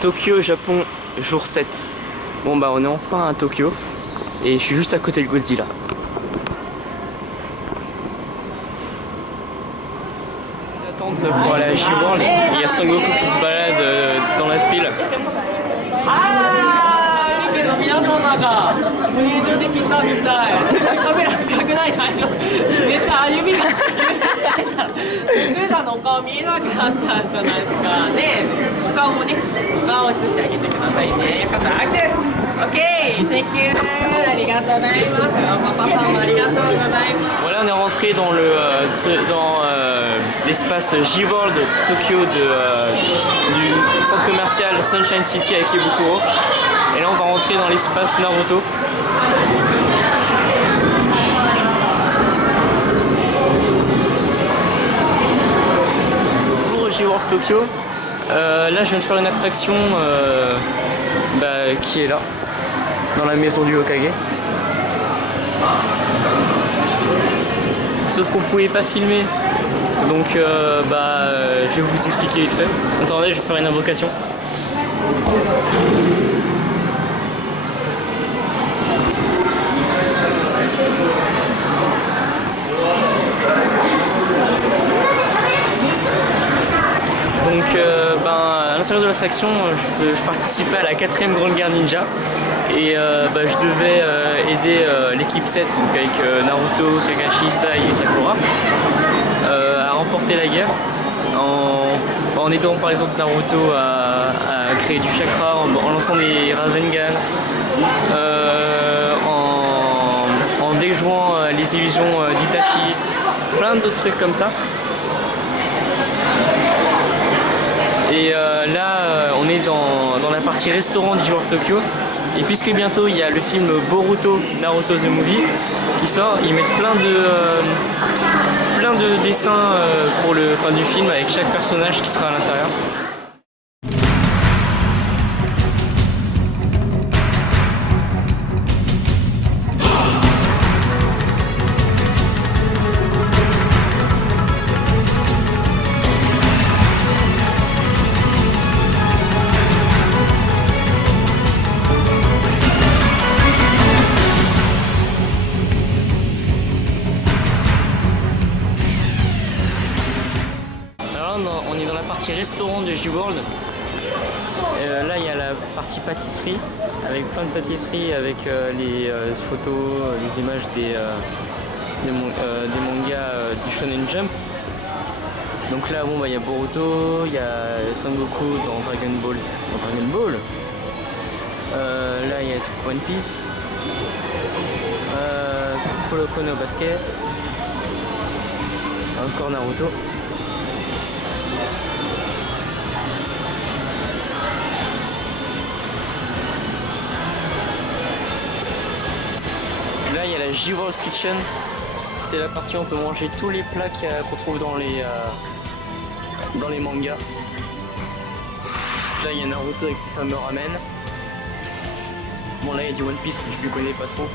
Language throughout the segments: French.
Tokyo, Japon, jour 7. Bon bah on est enfin à Tokyo et je suis juste à côté de Godzilla. L'attente pour aller à J-World, il y a Son Goku qui se balade dans la file. 皆様がフリー上で見たみたい。カメラ近くない大丈夫。めっちゃ指が福田のお顔見えなくなっちゃうじゃないですか。で、お顔もね、お顔映してあげてくださいね。よかったら握手。OK, thank you. ありがとうございます。パパさんもありがとうございます。Voilà, on est rentré dans l'espace J-World Tokyo du centre commercial Sunshine City avec Ibukuro. Et là on va rentrer dans l'espace Naruto. Pour J-World Tokyo, là je viens de faire une attraction qui est là, dans la maison du Hokage. Sauf qu'on pouvait pas filmer, donc je vais vous expliquer vite fait. Attendez, je vais faire une invocation. Donc à l'intérieur de l'attraction, je participais à la 4ème Grande Guerre Ninja et je devais aider l'équipe 7, donc avec Naruto, Kakashi, Sai et Sakura à remporter la guerre en aidant par exemple Naruto à créer du chakra, en lançant des Rasengan, en déjouant les illusions d'Itachi, plein d'autres trucs comme ça. Et là, on est dans la partie restaurant du J-World Tokyo. Et puisque bientôt il y a le film Boruto Naruto the Movie qui sort, ils mettent plein de dessins pour le fin du film avec chaque personnage qui sera à l'intérieur. On est dans la partie restaurant de J-World. Là il y a la partie pâtisserie avec plein de pâtisseries, avec les photos, les images des mangas du Shonen Jump. Donc là il y a Boruto, il y a Son Goku dans Dragon Ball. Là il y a One Piece, Kuroko no Basket, encore Naruto. Là il y a la J-World Kitchen, c'est la partie où on peut manger tous les plats qu'on trouve dans les mangas. Là il y a Naruto avec ses fameux ramen. Bon là il y a du One Piece que je ne connais pas trop.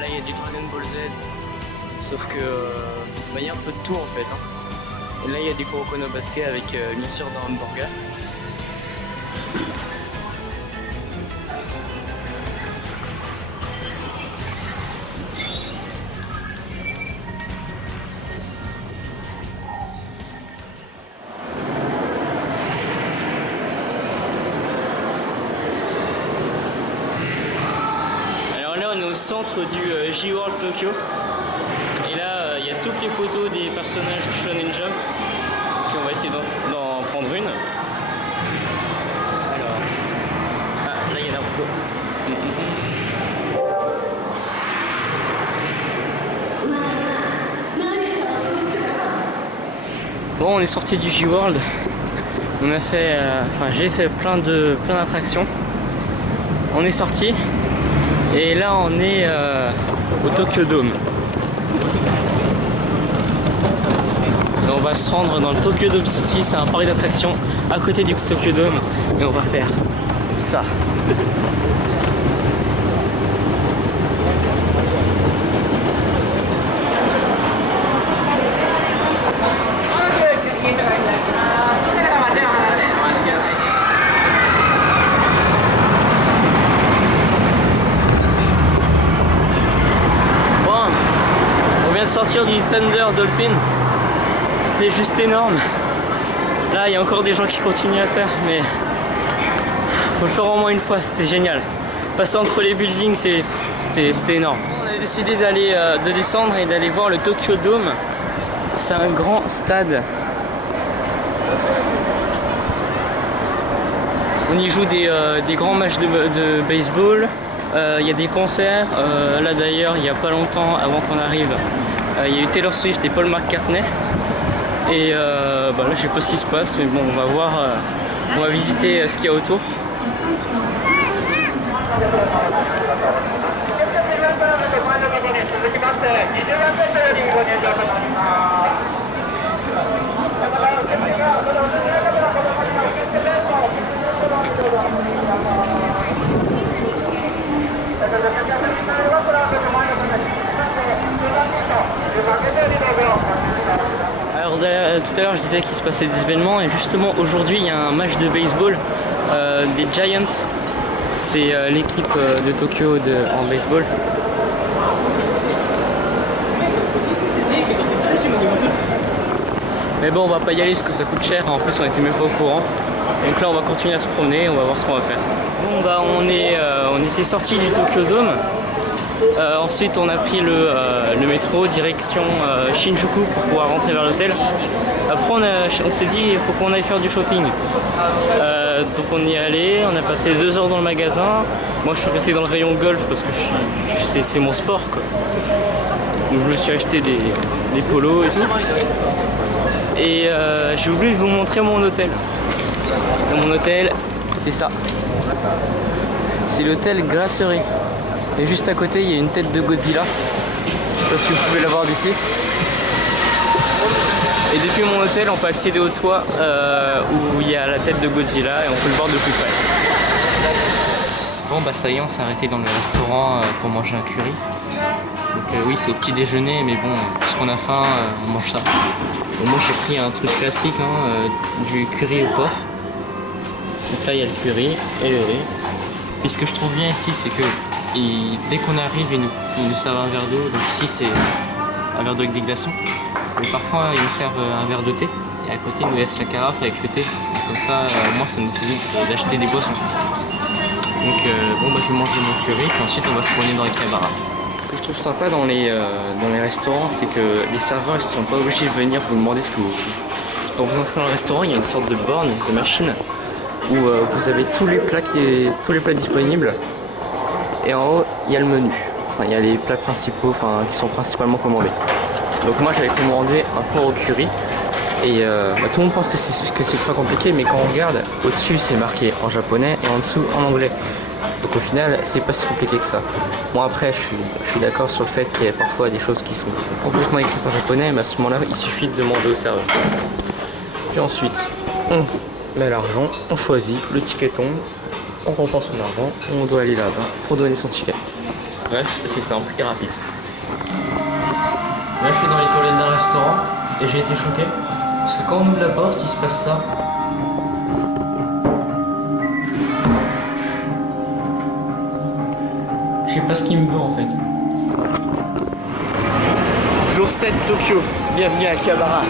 Là il y a du Dragon Ball Z, sauf que il y a un peu de tout en fait. Et là il y a du Kuroko no Basket avec bien sûr dans hamburger. Au centre du J-World Tokyo et là il y a toutes les photos des personnages du Shonen Jump, donc on va essayer d'en prendre une. Alors là il y a Naruto. Bon, on est sorti du J-World, on a fait j'ai fait plein d'attractions, on est sorti. Et là on est au Tokyo Dome. Et on va se rendre dans le Tokyo Dome City, c'est un parc d'attractions à côté du Tokyo Dome. Et on va faire ça. de sortir du Thunder Dolphin. C'était juste énorme. Là, il y a encore des gens qui continuent à faire, mais faut le faire au moins une fois, c'était génial. Passer entre les buildings, c'était énorme. On a décidé de descendre et d'aller voir le Tokyo Dome. C'est un grand stade. On y joue des grands matchs de baseball. Il y a des concerts. Là d'ailleurs, il n'y a pas longtemps, avant qu'on arrive, il y a eu Taylor Swift et Paul McCartney. Et là, je sais pas ce qui se passe, mais bon, on va voir. On va visiter ce qu'il y a autour. Alors tout à l'heure je disais qu'il se passait des événements et justement aujourd'hui il y a un match de baseball des Giants. C'est l'équipe de Tokyo en baseball. Mais bon, on va pas y aller parce que ça coûte cher, en plus on était même pas au courant. Donc là on va continuer à se promener, on va voir ce qu'on va faire. Bon bah on était sorti du Tokyo Dome. Ensuite on a pris le métro direction Shinjuku pour pouvoir rentrer vers l'hôtel. Après on s'est dit il faut qu'on aille faire du shopping. Donc on y est allé, on a passé 2 heures dans le magasin. Moi je suis resté dans le rayon golf parce que c'est mon sport quoi. Donc je me suis acheté des polos et tout. Et j'ai oublié de vous montrer mon hôtel. Et mon hôtel, c'est ça. C'est l'hôtel Grasserie. Et juste à côté, il y a une tête de Godzilla. Je sais pas si vous pouvez la voir d'ici. Et depuis mon hôtel, on peut accéder au toit où il y a la tête de Godzilla et on peut le voir de plus près. Bon bah ça y est, on s'est arrêté dans le restaurant pour manger un curry. Donc oui, c'est au petit déjeuner, mais bon, puisqu'on a faim, on mange ça. Donc moi j'ai pris un truc classique, du curry au porc. Donc là il y a le curry et le riz. Puis ce que je trouve bien ici, c'est que dès qu'on arrive, ils nous servent un verre d'eau. Donc ici c'est un verre d'eau avec des glaçons. Mais parfois ils nous servent un verre de thé. Et à côté ils nous laissent la carafe avec le thé. Donc, comme ça, moi ça nous évite d'acheter des boissons. Donc bon bah je vais manger mon curry, puis ensuite on va se promener dans les Akihabara. Ce que je trouve sympa dans les restaurants, c'est que les serveurs ils sont pas obligés de venir vous demander ce que vous voulez. Quand vous entrez dans le restaurant, il y a une sorte de borne, de machine, où vous avez tous les plats disponibles. Et en haut, il y a le menu. Enfin, il y a les plats principaux, qui sont principalement commandés. Donc moi j'avais commandé un porc au curry. Et tout le monde pense que c'est pas compliqué, mais quand on regarde, au-dessus c'est marqué en japonais et en dessous en anglais. Donc au final, c'est pas si compliqué que ça. Bon après, je suis d'accord sur le fait qu'il y a parfois des choses qui sont complètement écrites en japonais, mais à ce moment-là, il suffit de demander au serveur. Puis ensuite, on met l'argent, on choisit, le ticket tombe, on reprend son argent, on doit aller là-bas pour donner son ticket. Bref, c'est simple et rapide. Là, je suis dans les toilettes d'un restaurant et j'ai été choqué parce que quand on ouvre la porte, il se passe ça. Je sais pas ce qu'il me veut en fait. Jour 7 Tokyo, bienvenue à Akihabara.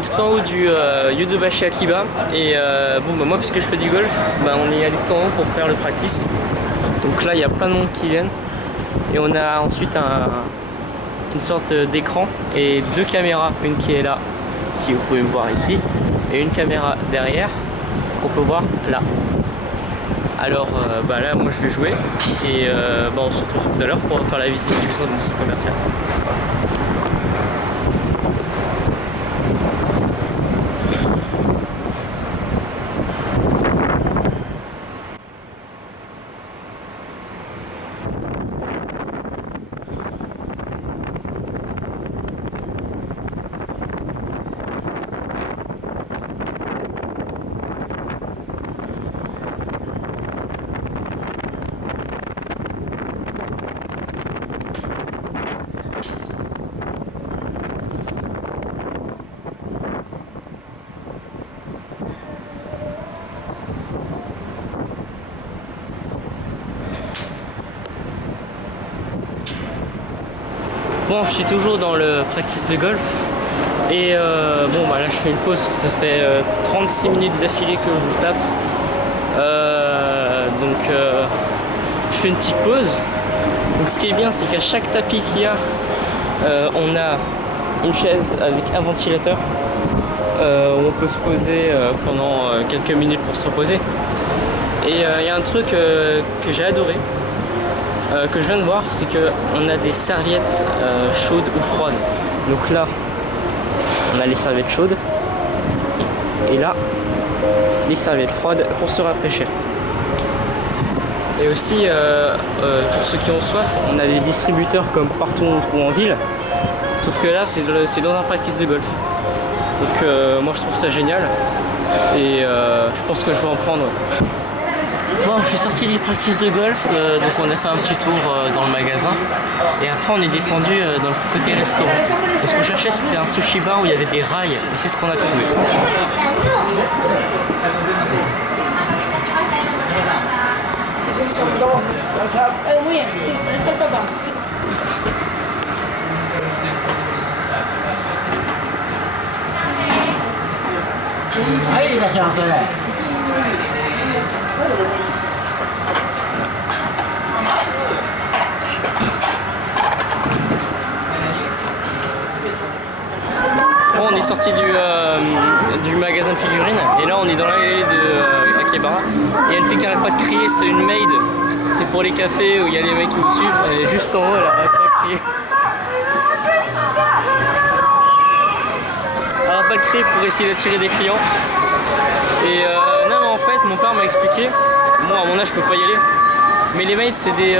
est tout en haut du Yodobashi Akiba et bon bah moi puisque je fais du golf, bah, on est allé tout en haut pour faire le practice. Donc là il y a plein de monde qui viennent et on a ensuite une sorte d'écran et 2 caméras, une qui est là, si vous pouvez me voir ici, et une caméra derrière qu'on peut voir là. Alors bah là moi je vais jouer et bah, on se retrouve tout à l'heure pour faire la visite du centre commercial. Bon, je suis toujours dans le practice de golf et bon bah là je fais une pause parce que ça fait 36 minutes d'affilée que je tape. Donc je fais une petite pause. Donc ce qui est bien c'est qu'à chaque tapis qu'il y a, on a une chaise avec un ventilateur où on peut se poser pendant quelques minutes pour se reposer. Et il y a un truc que j'ai adoré. Que je viens de voir, c'est qu'on a des serviettes chaudes ou froides. Donc là, on a les serviettes chaudes et là, les serviettes froides pour se rafraîchir. Et aussi, pour ceux qui ont soif, on a des distributeurs comme partout ou en ville. Sauf que là, c'est dans un practice de golf. Donc moi, je trouve ça génial et je pense que je vais en prendre. Bon, je suis sorti des practices de golf, donc on a fait un petit tour dans le magasin et après on est descendu dans le côté restaurant. Et ce qu'on cherchait c'était un sushi bar où il y avait des rails et c'est ce qu'on a trouvé. Bon, on est sorti du magasin de figurines et là on est dans l'allée de Akihabara. Il y a une fille qui arrête pas de crier, c'est une maid, c'est pour les cafés où il y a les mecs qui vous suivent. Elle est juste en haut, elle arrête pas de crier. Elle arrête pas de crier pour essayer d'attirer des clients. Et non mais en fait mon père m'a expliqué, moi à mon âge je peux pas y aller, mais les maids c'est des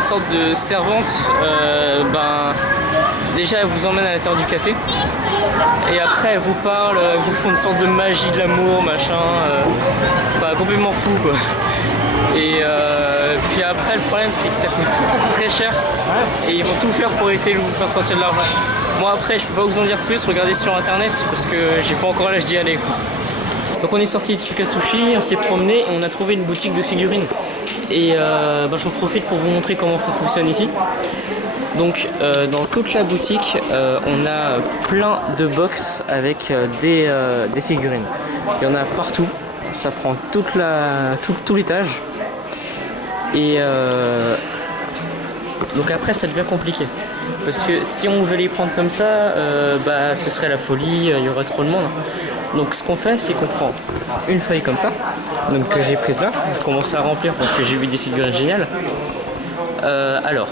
sortes de servantes, déjà elles vous emmènent à l'intérieur du café et après elles vous parlent, elles vous font une sorte de magie de l'amour machin, enfin complètement fou quoi. Et puis après le problème c'est que ça coûte très cher et ils vont tout faire pour essayer de vous faire sortir de l'argent. Moi après je peux pas vous en dire plus, regardez sur internet parce que j'ai pas encore l'âge d'y aller quoi. Donc on est sorti de Tsukasushi, on s'est promené et on a trouvé une boutique de figurines. Et j'en profite pour vous montrer comment ça fonctionne ici. Donc dans toute la boutique, on a plein de box avec des figurines. Il y en a partout, ça prend tout l'étage. Et donc après ça devient compliqué. Parce que si on veut les prendre comme ça, ce serait la folie, il y aurait trop de monde. Donc ce qu'on fait c'est qu'on prend une feuille comme ça, donc que j'ai prise là, je commence à remplir parce que j'ai vu des figurines géniales. Alors,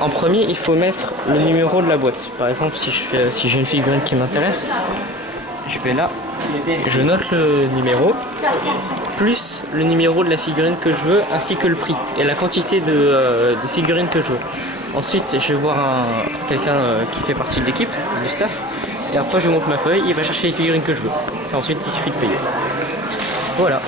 en premier il faut mettre le numéro de la boîte. Par exemple si j'ai une figurine qui m'intéresse, je vais là, je note le numéro, plus le numéro de la figurine que je veux, ainsi que le prix et la quantité de figurines que je veux. Ensuite je vais voir quelqu'un qui fait partie de l'équipe, du staff. Et après je monte ma feuille, il va chercher les figurines que je veux. Et ensuite il suffit de payer. Voilà.